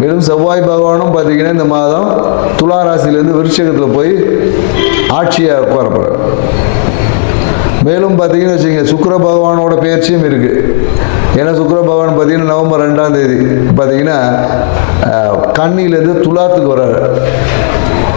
மேலும் செவ்வாய் பகவானும் பார்த்தீங்கன்னா இந்த மாதம் துலா ராசியிலேருந்து விருட்சகத்தில் போய் ஆட்சியாக உட்கார மேலும் பார்த்தீங்கன்னு வச்சுங்க சுக்ர பகவானோட பயிற்சியும் இருக்குது ஏன்னா சுக்ர பகவான் பார்த்தீங்கன்னா நவம்பர் ரெண்டாம் தேதி பார்த்தீங்கன்னா அஹ், கன்னியிலேருந்து துலாத்துக்கு வர்றாரு.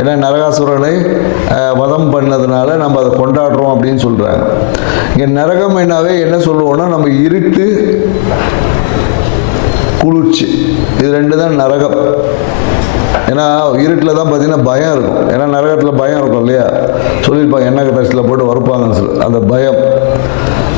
ஏன்னா நரகாசுரனை வதம் பண்ணதுனால நம்ம அதை கொண்டாடுறோம் அப்படின்னு சொல்கிறாங்க இங்கே நரகம் என்னாவே என்ன சொல்லுவோம்னா நம்ம இருட்டு குளிர்ச்சி. இது ரெண்டு தான் நரகம். ஏன்னா இருட்டில் தான் பார்த்தீங்கன்னா பயம் இருக்கும். ஏன்னா நரகத்தில் பயம் இருக்கும் இல்லையா? சொல்லியிருப்பாங்க எண்ணெய் தட்டில் போட்டு வறுப்பாங்கன்னு சொல்லி. அந்த பயம்.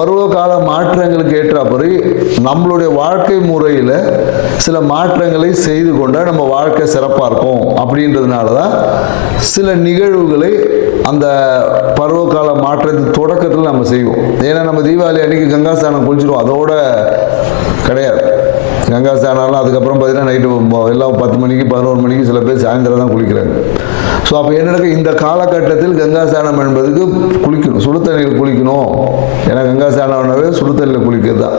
பருவகால மாற்றங்களுக்கு ஏற்றாப்பறி நம்மளுடைய வாழ்க்கை முறையில் சில மாற்றங்களை செய்து கொண்டால் நம்ம வாழ்க்கை சிறப்பாக இருக்கும் அப்படின்றதுனால தான் சில நிகழ்வுகளை அந்த பருவகால மாற்றத்தின் தொடக்கத்தில் நம்ம செய்வோம். ஏன்னா நம்ம தீபாவளி அன்னைக்கு கங்காஸ்தானம் குளிச்சிடுவோம் அதோட கிடையாது. கங்கா ஸ்நானம்லாம் அதுக்கப்புறம் பார்த்தீங்கன்னா நைட்டு எல்லாம் பத்து மணிக்கு பதினோரு மணிக்கு சில பேர் சாயந்தரம் தான் குளிக்கிறாங்க. ஸோ அப்போ என்ன நடக்கும்? இந்த காலகட்டத்தில் கங்கா ஸ்நானம் என்பதுக்கு குளிக்கணும். சுடு தண்ணியில் குளிக்கணும். ஏன்னா கங்கா ஸ்நானம்னாவே சுடு தண்ணியில் குளிக்கிறது? தான்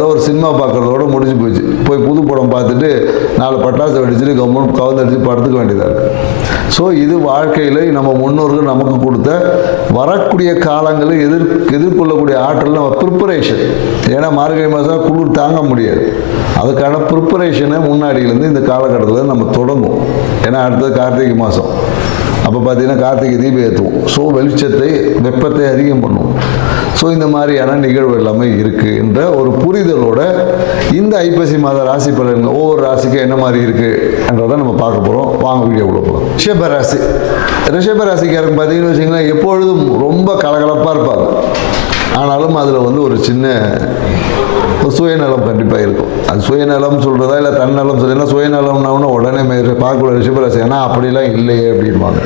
ஏதோ ஒரு சினிமா பார்க்குறதோட முடிஞ்சு போச்சு. போய் புது படம் பார்த்துட்டு நாலு பட்டாசு வெடிச்சுட்டு கவர்மெண்ட் கவர்ந்தடிச்சு படுத்துக்க வேண்டியதாக இருக்குது ஸோ இது வாழ்க்கையில் நம்ம முன்னோர்கள் நமக்கு கொடுத்த வரக்கூடிய காலங்களில் எதிர் எதிர்கொள்ளக்கூடிய ஆற்றல் நம்ம ப்ரிப்பரேஷன் ஏன்னா மார்கழி மாதம் குளிர் தாங்க முடியாது. அதுக்கான ப்ரிப்பரேஷனை முன்னாடியிலேருந்து இந்த காலகட்டத்தில் நம்ம தொடங்கும் ஏன்னா அடுத்தது கார்த்திகை மாதம் அப்போ பார்த்தீங்கன்னா கார்த்திகை தீபம் ஏற்றுவோம் ஸோ வெளிச்சத்தை வெப்பத்தை அதிகம் பண்ணுவோம் ஸோ இந்த மாதிரியான நிகழ்வு எல்லாமே இருக்குது என்ற ஒரு புரிதலோட இந்த ஐப்பசி மாத ராசி பலன்கள் ஒவ்வொரு ராசிக்கும் என்ன மாதிரி இருக்குன்றதை நம்ம பார்க்க போகிறோம் வாங்க வீடியோக்குள்ள போகிறோம் ரிஷப ராசி. ரிஷப ராசிக்காரங்க பார்த்தீங்கன்னு வச்சிங்கன்னா எப்பொழுதும் ரொம்ப கலகலப்பாக இருப்பாங்க. ஆனாலும் அதில் வந்து ஒரு சின்ன ஒரு சுயநலம் கண்டிப்பாக இருக்கும். அது சுயநலம் சொல்கிறதா இல்லை தன்னலம் சொல்றதா? சுயநலம்னா உடனே மே- பார்க்கக்கூட ரிஷபராசி ஏன்னா அப்படிலாம் இல்லையே அப்படின்வாங்க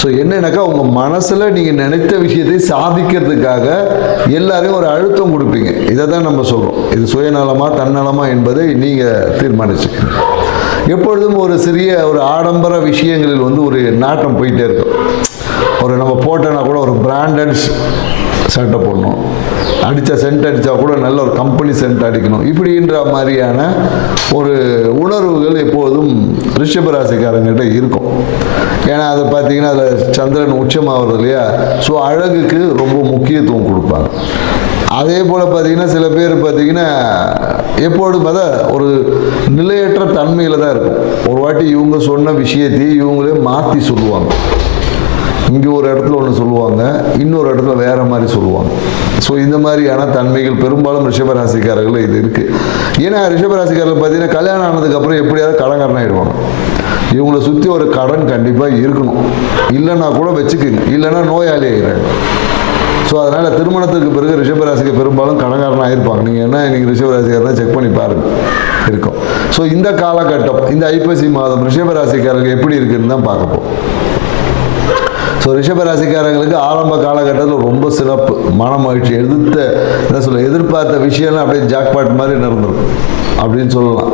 ஸோ என்னென்னாக்கா உங்கள் மனசில் நீங்கள் நினைத்த விஷயத்தை சாதிக்கிறதுக்காக எல்லாரையும் ஒரு அழுத்தம் கொடுப்பீங்க. இதை தான் நம்ம சொல்கிறோம் இது சுயநலமா தன்னலமா என்பதை நீங்கள் தீர்மானிச்சுக்கணும் எப்பொழுதும் ஒரு சிறிய ஒரு ஆடம்பர விஷயங்களில் வந்து ஒரு நாட்டம் போயிட்டே இருக்கும். ஒரு நம்ம போட்டோன்னா கூட ஒரு பிராண்டட்ஸ் சட்டை போடணும். அடித்த சென்ட் அடித்தா கூட நல்ல ஒரு கம்பெனி சென்ட் அடிக்கணும். இப்படின்ற மாதிரியான ஒரு உணர்வுகள் எப்போதும் ரிஷபராசிக்காரங்கிட்ட இருக்கும். ஏன்னா அதை பார்த்தீங்கன்னா அதில் சந்திரன் உச்சமாகிறது இல்லையா ஸோ அழகுக்கு ரொம்ப முக்கியத்துவம் கொடுப்பாங்க. அதே போல் பார்த்தீங்கன்னா சில பேர் பார்த்தீங்கன்னா எப்பொழுதும் பார்த்தா ஒரு நிலையற்ற தன்மையில் தான் இருக்கும். ஒரு வாட்டி இவங்க சொன்ன விஷயத்தையும் இவங்களே மாற்றி சொல்லுவாங்க. இங்கே ஒரு இடத்துல ஒன்று சொல்லுவாங்க இன்னொரு இடத்துல வேற மாதிரி சொல்லுவாங்க. ஸோ இந்த மாதிரியான தன்மைகள் பெரும்பாலும் ரிஷபராசிக்காரர்கள் இது இருக்குது ஏன்னா ரிஷபராசிக்காரர்கள் பார்த்தீங்கன்னா கல்யாணம் ஆனதுக்கப்புறம் எப்படியாவது கடன்காரன் ஆகிடுவாங்க இவங்களை சுற்றி ஒரு கடன் கண்டிப்பாக இருக்கணும். இல்லைன்னா கூட வச்சுக்கோங்க. இல்லைன்னா நோயாளி ஆகிறாங்க ஸோ அதனால் திருமணத்துக்கு பிறகு ரிஷபராசிக்கு பெரும்பாலும் கடன்காரன் ஆயிருப்பாங்க. நீங்கள் என்ன இன்னைக்கு ரிஷபராசிக்காரன் செக் பண்ணி பாருங்கள் இருக்கும். ஸோ இந்த காலகட்டம் இந்த ஐப்பசி மாதம் ரிஷபராசிக்காரர்கள் எப்படி இருக்குன்னு தான் பார்க்கப்போம் ஸோ ரிஷபராசிக்காரங்களுக்கு ஆரம்ப காலகட்டத்தில் ரொம்ப சிறப்பு. மன மகிழ்ச்சி எதிர்த்த என்ன சொல்ல எதிர்பார்த்த விஷயம்லாம் அப்படியே ஜாக்பாட் மாதிரி நடந்துரும் அப்படின்னு சொல்லலாம்.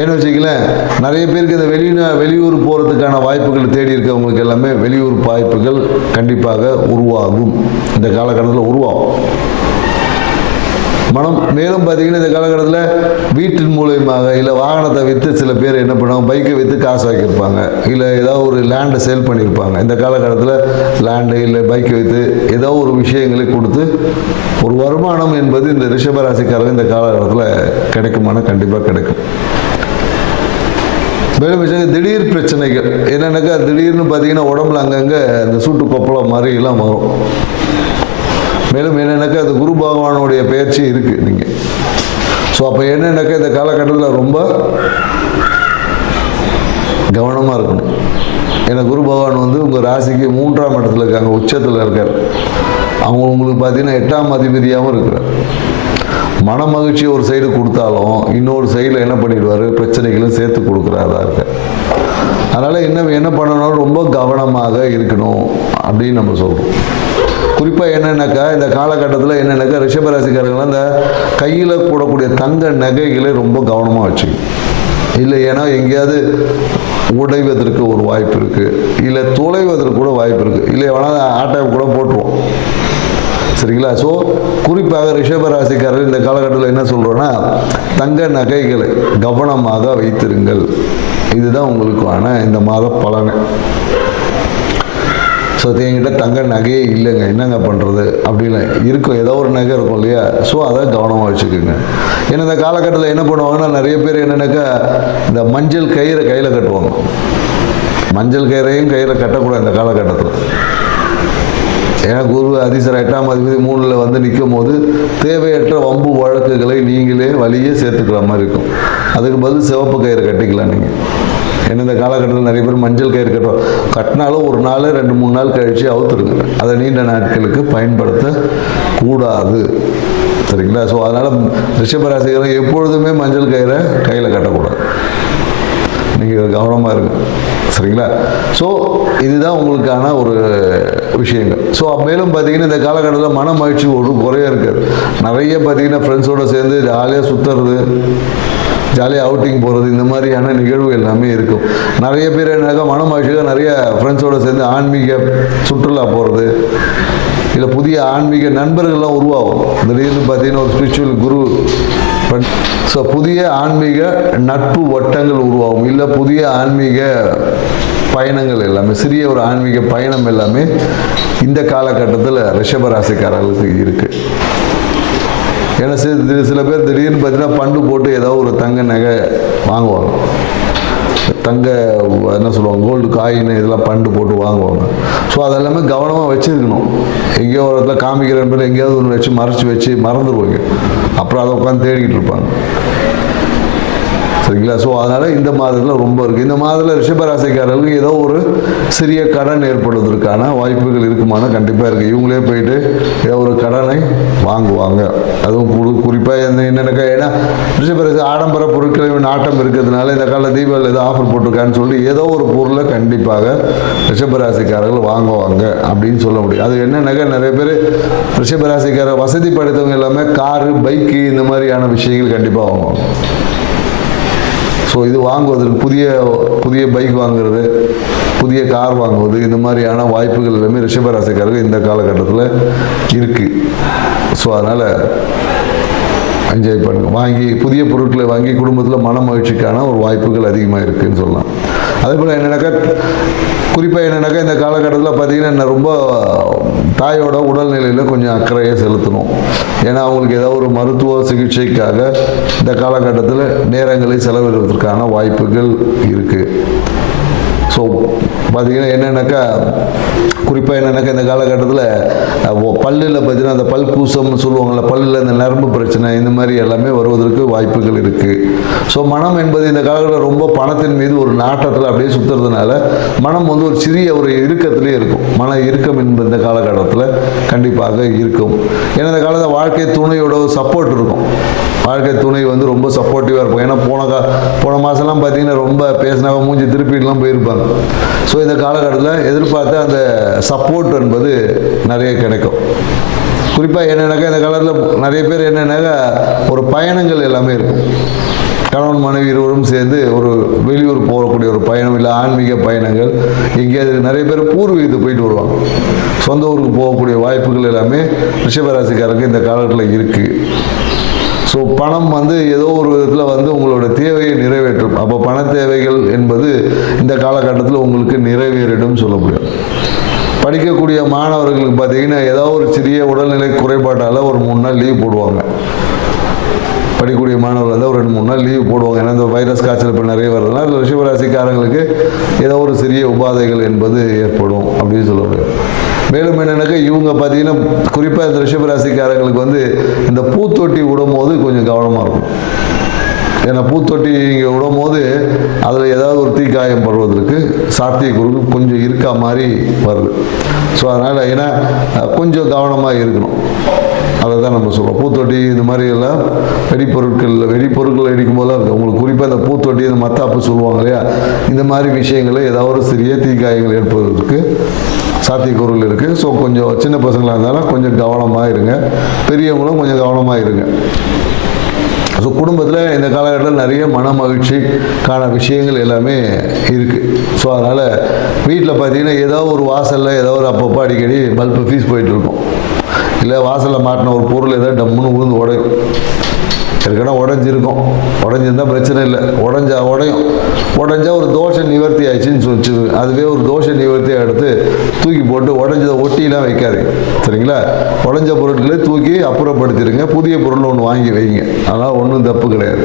ஏன்னு வச்சுக்கலேன் நிறைய பேருக்கு இந்த வெளிநா வெளியூர் போகிறதுக்கான வாய்ப்புகள் தேடி இருக்கவங்களுக்கு எல்லாமே வெளியூர் வாய்ப்புகள் கண்டிப்பாக உருவாகும். இந்த காலகட்டத்தில் உருவாகும். மனம் மேலும் பார்த்தீங்கன்னா இந்த காலகட்டத்தில் வீட்டின் மூலியமாக இல்லை வாகனத்தை விற்று சில பேர் என்ன பண்ணுவாங்க பைக்கை விற்று காசு வாங்கியிருப்பாங்க. இல்லை ஏதாவது ஒரு லேண்டை சேல் பண்ணியிருப்பாங்க. இந்த காலகட்டத்தில் லேண்டு இல்லை பைக்கை விற்று ஏதோ ஒரு விஷயங்களை கொடுத்து ஒரு வருமானம் என்பது இந்த ரிஷபராசிக்காரங்க இந்த காலகட்டத்தில் கிடைக்குமானா கண்டிப்பாக கிடைக்கும். மேலும் விஷயம் திடீர் பிரச்சனைகள். என்னென்னாக்கா திடீர்னு பார்த்தீங்கன்னா உடம்புல அங்கங்கே அந்த சூட்டு கொப்பளம் மாதிரி எல்லாம் வரும். மேலும் என்னென்னாக்கா அது குரு பகவானுடைய பயிற்சி இருக்குது நீங்கள் ஸோ அப்போ என்னென்னாக்கா இந்த காலகட்டத்தில் ரொம்ப கவனமாக இருக்கணும். ஏன்னா குரு பகவான் வந்து உங்கள் ராசிக்கு மூன்றாம் இடத்துல இருக்காங்க உச்சத்தில் இருக்கார். அவங்க உங்களுக்கு பார்த்தீங்கன்னா எட்டாம் அதிபதியாகவும் இருக்கிறார். மன மகிழ்ச்சி ஒரு சைடு கொடுத்தாலும் இன்னொரு சைடில் என்ன பண்ணிடுவார்? பிரச்சனைகளும் சேர்த்து கொடுக்குறாரா இருக்க. அதனால் என்ன என்ன பண்ணணும்? ரொம்ப கவனமாக இருக்கணும் அப்படின்னு நம்ம சொல்கிறோம் குறிப்பாக என்னென்னாக்கா இந்த காலகட்டத்தில் என்னென்னாக்கா ரிஷபராசிக்காரங்களாம் இந்த கையில் போடக்கூடிய தங்க நகைகளை ரொம்ப கவனமாக வச்சுக்கணும். இல்லை ஏன்னா எங்கேயாவது உடைவதற்கு ஒரு வாய்ப்பு இருக்குது இல்லை தொலைவதற்கு கூட வாய்ப்பு இருக்குது இல்லை வேணால் ஆட்டை கூட போட்டுருவோம். சரிங்களா? ஸோ குறிப்பாக ரிஷபராசிக்காரர் இந்த காலகட்டத்தில் என்ன சொல்கிறோன்னா தங்க நகைகளை கவனமாக வைத்திருங்கள். இதுதான் உங்களுக்கான இந்த மாத பலனை. ஸோ என்கிட்ட தங்க நகையே இல்லைங்க. என்னங்க பண்ணுறது அப்படின்னு இருக்கும். ஏதோ ஒரு நகை இருக்கும் இல்லையா? ஸோ அதை கவனமாக வச்சுக்கோங்க. ஏன்னா இந்த காலகட்டத்தில் என்ன பண்ணுவாங்கன்னா நிறைய பேர் என்னென்னாக்கா இந்த மஞ்சள் கயிறை கையில் கட்டுவாங்க. மஞ்சள் கயிறையும் கையில் கட்டக்கூடாது இந்த காலகட்டத்தில். ஏன்னா குரு அதிசர எட்டாம் அதிபதி மூணில் வந்து நிற்கும் போது தேவையற்ற வம்பு வழக்குகளை நீங்களே வழியே சேர்த்துக்கிற மாதிரி இருக்கும். அதுக்கு பதில் சிவப்பு கயிறு கட்டிக்கலாம் நீங்கள் ஏன்னா இந்த காலகட்டத்தில் நிறைய பேர் மஞ்சள் கயிறு கட்டுறோம் கட்டினாலும் ஒரு நாள் ரெண்டு மூணு நாள் கழித்து அவுத்துருங்க. அதை நீண்ட நாட்களுக்கு பயன்படுத்த கூடாது சரிங்களா? ஸோ அதனால் ரிஷபராசிகளை எப்பொழுதுமே மஞ்சள் கயிறை கையில் கட்டக்கூடாது. நீங்கள் கவனமாக இருங்க. சரிங்களா? ஸோ இதுதான் உங்களுக்கான ஒரு விஷயங்கள். ஸோ மேலும் பார்த்தீங்கன்னா இந்த காலகட்டத்தில் மன மகிழ்ச்சி ஒரு குறையாக இருக்காது நிறைய பார்த்தீங்கன்னா ஃப்ரெண்ட்ஸோடு சேர்ந்து ஜாலியாக சுற்றுறது ஜாலியாக அவுட்டிங் போகிறது இந்த மாதிரியான நிகழ்வு எல்லாமே இருக்கும். நிறைய பேர் என்னக்கா மன மகிழ்ச்சியாக நிறைய ஃப்ரெண்ட்ஸோடு சேர்ந்து ஆன்மீக சுற்றுலா போகிறது இல்லை புதிய ஆன்மீக நண்பர்கள்லாம் உருவாகும். திடீர்னு பார்த்தீங்கன்னா ஒரு ஸ்பிரிச்சுவல் குரு ஸோ புதிய ஆன்மீக நட்பு வட்டங்கள் உருவாகும். இல்லை புதிய ஆன்மீக பயணங்கள் எல்லாமே சிறிய ஒரு ஆன்மீக பயணம் எல்லாமே இந்த காலகட்டத்தில் ரிஷபராசிக்காரர்களுக்கு இருக்குது ஏன்னா சில சில பேர் திடீர்னு பார்த்தீங்கன்னா பண்டு போட்டு ஏதோ ஒரு தங்க நகை வாங்குவாங்க. தங்க என்ன சொல்லுவாங்க கோல்டு காயின் இதெல்லாம் பண்டு போட்டு வாங்குவாங்க. ஸோ அதெல்லாமே கவனமாக வச்சுருக்கணும். எங்கேயோ ஒரு இடத்துல காமிக்கிற பேர் எங்கேயாவது ஒன்று வச்சு மறைச்சி வச்சு மறந்துடுவாங்க அப்புறம் அதை உட்காந்து தேடிக்கிட்டு இருப்பாங்க. சரிங்களா? ஸோ அதனால் இந்த மாதத்தில் ரொம்ப இருக்குது இந்த மாதத்தில் ரிஷபராசிக்காரர்களுக்கு ஏதோ ஒரு சிறிய கடன் ஏற்படுவதற்கான வாய்ப்புகள் இருக்குமானா கண்டிப்பாக இருக்குது இவங்களே போயிட்டு ஏதோ ஒரு கடனை வாங்குவாங்க. அதுவும் குறிப்பாக இந்த என்னென்னக்கா ஏன்னா ரிஷபராசி ஆடம்பர பொருட்களையும் நாட்டம் இருக்கிறதுனால இந்த கால தீபாவளி ஏதோ ஆஃபர் போட்டிருக்கான்னு சொல்லி ஏதோ ஒரு பொருளை கண்டிப்பாக ரிஷபராசிக்காரர்கள் வாங்குவாங்க அப்படின்னு சொல்ல முடியும். அது என்னன்னாக்கா நிறைய பேர் ரிஷபராசிக்கார வசதி படைத்தவங்க எல்லாமே காரு பைக்கு இந்த மாதிரியான விஷயங்கள் கண்டிப்பாக வாங்குவாங்க. ஸோ இது வாங்குவதற்கு புதிய புதிய பைக் வாங்குறது புதிய கார் வாங்குவது இந்த மாதிரியான வாய்ப்புகள் எல்லாமே ரிஷபராசிக்காரர்கள் இந்த காலகட்டத்தில் இருக்குது ஸோ அதனால் என்ஜாய் பண்ணுங்க. வாங்கி புதிய பொருட்களை வாங்கி குடும்பத்தில் மன மகிழ்ச்சிக்கான ஒரு வாய்ப்புகள் அதிகமாக இருக்குதுன்னு சொல்லலாம். அதே போல் என்னென்னாக்கா குறிப்பாக என்னென்னாக்கா இந்த காலகட்டத்தில் பார்த்தீங்கன்னா என்ன ரொம்ப தாயோட உடல்நிலையில் கொஞ்சம் அக்கறையை செலுத்தணும். ஏன்னா அவங்களுக்கு ஏதாவது ஒரு மருத்துவ சிகிச்சைக்காக இந்த காலகட்டத்தில் நேரங்களை செலவிடுவதற்கான வாய்ப்புகள் இருக்குது ஸோ பார்த்தீங்கன்னா என்னென்னாக்கா குறிப்பாக என்னென்னாக்கா இந்த காலகட்டத்தில் பல்லில் பார்த்தீங்கன்னா அந்த பல் கூசம்னு சொல்லுவாங்கள்ல பல்லில் இந்த நரம்பு பிரச்சனை இந்த மாதிரி எல்லாமே வருவதற்கு வாய்ப்புகள் இருக்குது ஸோ மனம் என்பது இந்த காலகட்டத்தில் ரொம்ப பணத்தின் மீது ஒரு நாட்டத்தில் அப்படியே சுற்றுறதுனால மனம் வந்து ஒரு சிறிய ஒரு இறுக்கத்திலே இருக்கும். மன இறுக்கம் என்பது இந்த காலகட்டத்தில் கண்டிப்பாக இருக்கும். ஏன்னா இந்த காலத்தில் வாழ்க்கை துணையோட ஒரு சப்போர்ட் இருக்கும். வாழ்க்கை துணை வந்து ரொம்ப சப்போர்ட்டிவாக இருக்கும். ஏன்னா போன கா போன மாதம்லாம் பார்த்தீங்கன்னா ரொம்ப பேசினாவ மூஞ்சி திருப்பிட்டுலாம் போயிருப்பாங்க. ஸோ இந்த காலகட்டத்தில் எதிர்பார்த்த அந்த சப்போர்ட் என்பது நிறைய கிடைக்கும். குறிப்பாக என்னென்னாக்கா இந்த காலத்தில் நிறைய பேர் என்னென்னாக்கா ஒரு பயணங்கள் எல்லாமே இருக்கும். கணவன் மனைவி இருவரும் சேர்ந்து ஒரு வெளியூர் போகக்கூடிய ஒரு பயணம் இல்லை ஆன்மீக பயணங்கள். எங்கேயாவது நிறைய பேர் பூர்வீகத்துக்கு போயிட்டு வருவாங்க. சொந்த ஊருக்கு போகக்கூடிய வாய்ப்புகள் எல்லாமே ரிஷபராசிக்காரருக்கு இந்த காலத்தில் இருக்குது ஸோ பணம் வந்து ஏதோ ஒரு விதத்தில் வந்து உங்களோட தேவையை நிறைவேற்றும். அப்போ பண தேவைகள் என்பது இந்த காலகட்டத்தில் உங்களுக்கு நிறைவேறிடும் சொல்ல முடியும். படிக்கக்கூடிய மாணவர்களுக்கு பார்த்தீங்கன்னா ஏதோ ஒரு சிறிய உடல்நிலை குறைபாட்டால் ஒரு மூணு நாள் லீவ் போடுவாங்க. படிக்கக்கூடிய மாணவர்கள் வந்து ஒரு ரெண்டு மூணு நாள் லீவ் போடுவாங்க. ஏன்னா இந்த வைரஸ் காய்ச்சல் இப்போ நிறைய வருதுனால ரிஷபராசிக்காரங்களுக்கு ஏதோ ஒரு சிறிய உபாதைகள் என்பது ஏற்படும் அப்படின்னு சொல்ல முடியும். மேலும் என்னென்னாக்கா இவங்க பார்த்தீங்கன்னா குறிப்பாக இந்த ரிஷபராசிக்காரங்களுக்கு வந்து இந்த பூத்தொட்டி விடும் போது கொஞ்சம் கவனமாக இருக்கும். ஏன்னா பூத்தொட்டி இங்கே விடும் போது அதில் ஏதாவது ஒரு தீக்காயம் படுவதற்கு சாத்திய குரு கொஞ்சம் இருக்கா மாதிரி வருது. ஸோ அதனால் ஏன்னா கொஞ்சம் கவனமாக இருக்கணும். அதை தான் நம்ம சொல்லுவோம் பூத்தொட்டி இந்த மாதிரி எல்லாம் வெடிப்பொருட்கள் வெடிப்பொருட்கள் அடிக்கும் போதெல்லாம் இருக்குது உங்களுக்கு குறிப்பாக இந்த பூத்தொட்டி இந்த மத்தாப்பு சொல்லுவாங்க இல்லையா? இந்த மாதிரி விஷயங்களை ஏதாவது சிறிய தீக்காயங்கள் ஏற்படுவதற்கு சாத்தியக்கூறுகள் இருக்குது ஸோ கொஞ்சம் சின்ன பசங்களாக இருந்தாலும் கொஞ்சம் கவனமாக இருங்க. பெரியவங்களும் கொஞ்சம் கவனமாக இருங்க. ஸோ குடும்பத்தில் இந்த காலகட்டத்தில் நிறைய மன மகிழ்ச்சிக்கான விஷயங்கள் எல்லாமே இருக்குது ஸோ அதனால் வீட்டில் பார்த்தீங்கன்னா ஏதோ ஒரு வாசலில் ஏதோ ஒரு அப்பப்போ அடிக்கடி பல்பு ஃபீஸ் போயிட்டுருக்கும் இல்லை வாசலில் மாட்டின ஒரு பொருள் ஏதோ டம்முன்னு உழுந்து உடையும். ஏற்கனவே உடஞ்சிருக்கும். உடஞ்சிருந்தால் பிரச்சனை இல்லை. உடஞ்சா உடையும். உடஞ்சா ஒரு தோஷ நிவர்த்தி ஆயிடுச்சுன்னு சொல்லி அதுவே ஒரு தோஷ நிவர்த்தியாக எடுத்து தூக்கி போட்டு உடஞ்சதை ஒட்டிலாம் வைக்காது சரிங்களா? உடஞ்ச பொருட்களை தூக்கி அப்புறப்படுத்திடுங்க. புதிய பொருள் ஒன்று வாங்கி வைங்க. அதனால் ஒன்றும் தப்பு கிடையாது.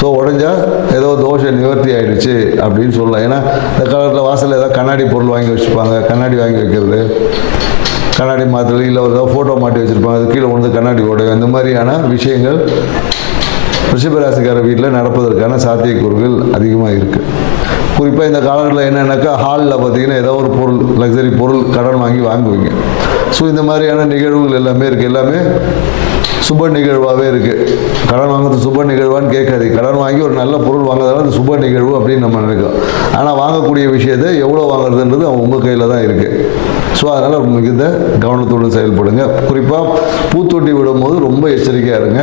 ஸோ உடஞ்சா ஏதோ தோஷ நிவர்த்தி ஆயிடுச்சு அப்படின்னு சொல்லலாம். ஏன்னா இந்த காலத்தில் வாசலில் ஏதாவது கண்ணாடி பொருள் வாங்கி வச்சுப்பாங்க. கண்ணாடி வாங்கி வைக்கிறது. கண்ணாடி மாத்திரை இல்லை ஒரு ஏதாவது ஃபோட்டோ மாட்டி வச்சுருப்பாங்க. அது கீழே வந்து கண்ணாடி உடையும். இந்த மாதிரியான விஷயங்கள் ரிஷபராசிக்கார வீட்டில் நடப்பதற்கான சாத்தியக்கூறுகள் அதிகமாக இருக்குது குறிப்பாக இந்த காலகட்டத்தில் என்னென்னாக்கா ஹாலில் பார்த்தீங்கன்னா ஏதோ ஒரு பொருள் லக்ஸரி பொருள் கடன் வாங்கி வாங்குவீங்க. ஸோ இந்த மாதிரியான நிகழ்வுகள் எல்லாமே இருக்குது எல்லாமே சுப நிகழ்வாகவே இருக்குது கடன் வாங்குறது சுப நிகழ்வான்னு கேட்காது கடன் வாங்கி ஒரு நல்ல பொருள் வாங்குறதால அது சுப நிகழ்வு அப்படின்னு நம்ம நினைக்கிறோம். ஆனால் வாங்கக்கூடிய விஷயத்தை எவ்வளோ வாங்குறதுன்றது அவங்க உங்கள் கையில் தான் இருக்குது ஸோ அதனால் மிகுந்த கவனத்தோடு செயல்படுங்க. குறிப்பாக பூத்தொட்டி விடும்போது ரொம்ப எச்சரிக்கையாக இருங்க.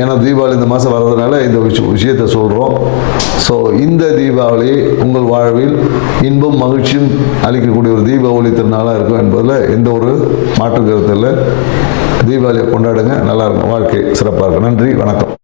ஏன்னா தீபாவளி இந்த மாதம் வர்றதுனால இந்த விஷயத்தை சொல்கிறோம் ஸோ இந்த தீபாவளி உங்கள் வாழ்வில் இன்பம் மகிழ்ச்சியும் அளிக்கக்கூடிய ஒரு தீபாவளி திருநாளாக இருக்கும் என்பதில் எந்த ஒரு மாற்று கருத்தில் தீபாவளியை கொண்டாடுங்க. நல்லா இருக்கும். வாழ்க்கை சிறப்பாக இருக்கும். நன்றி. வணக்கம்.